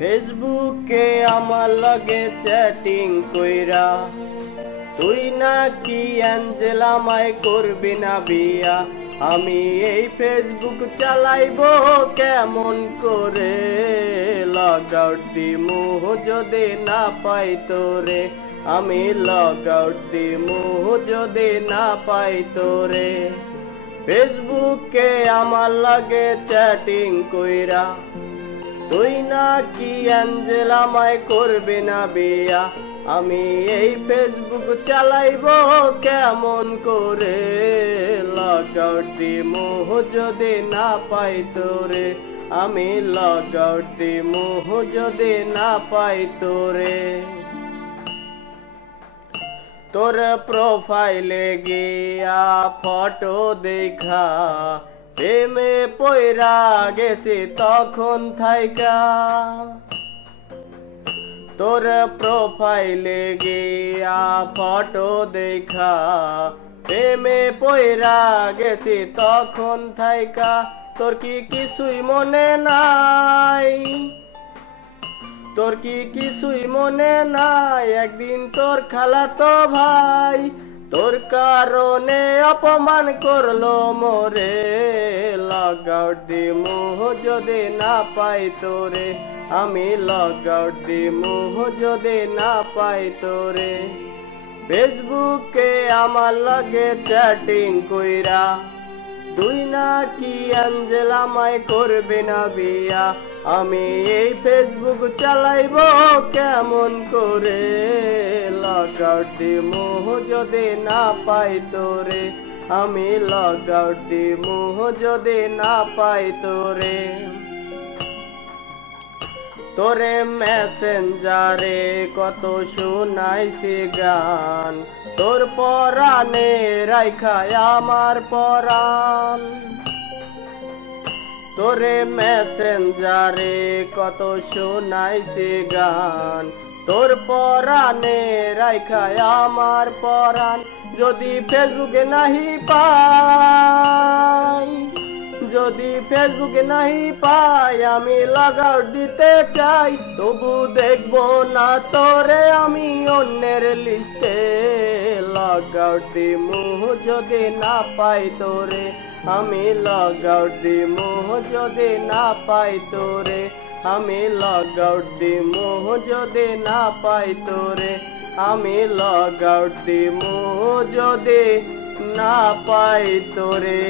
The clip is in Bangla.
ফেসবুকে আমার লগে চ্যাটিং কইরা তুই নাকি অ্যাঞ্জেলা মাই করবি না বিয়া। আমি এই ফেসবুক চালাইবো কেমন করে, লগ আউট দিমু যদি না পাই তোরে। আমি লগ আউট দিমু যদি না পাই তোরে। ফেসবুকে আমার লগে চ্যাটিং কইরা তুই নাকি অ্যাঞ্জেলা মাই করবি না বিয়া। আমি এই ফেসবুক চালাইবো কেমন করে, লগ আউট দিমু যদি না পাই তোরে। আমি লগ আউট দিমু যদি না পাই তোরে। তোর প্রোফাইলে গিয়া ফটো দেখা প্রেমে পইরা গেছি তখন থাইকা। তোর প্রোফাইলে গিয়া ফটো দেখা প্রেমে পইরা গেছি তখন থাইকা। তোর কি কিছুই মনে নাই, তোর কি কিছুই মনে নাই, একদিন তোর খালাতো ভাই তোর কারণে অপমান করলো মোরে। লগ আউট দিমু যদি না পাই তোরে। আমি লগ আউট দিমু যদি না পাই তোরে। ফেসবুকে আমার লগে চ্যাটিং কইরা তুই নাকি অ্যাঞ্জেলা মাই করবি না বিয়া। আমি এই ফেসবুক চালাইবো কেমন করে, লগ আউট দিমু যদি না পাই তোরে। আমি লগ আউট দিমু যদি না পাই তোরে। তোরে মেসেঞ্জারে কত শুনাইছি গান, তোর পরাণে রাইখায় আমার পরাণ। তোরে মেসেঞ্জারে কত শুনাইছি গান, তোর পরাণে রাইখায় আমার পরাণ। যদি ফেসবুকে নাহি পাই, যদি ফেসবুকে নাহি পাই, আমি লগ আউট দিতে চাই। তবু দেখবো না তোরে আমি অন্যের লিস্টে। লগ আউট দিমু যদি না পাই তোরে। আমি লগ আউট দিমু যদি না পাই তোরে। আমি লগ আউট দিমু যদি না পাই তোরে। আমি লগ আউট দিমু যদি না পাই তোরে।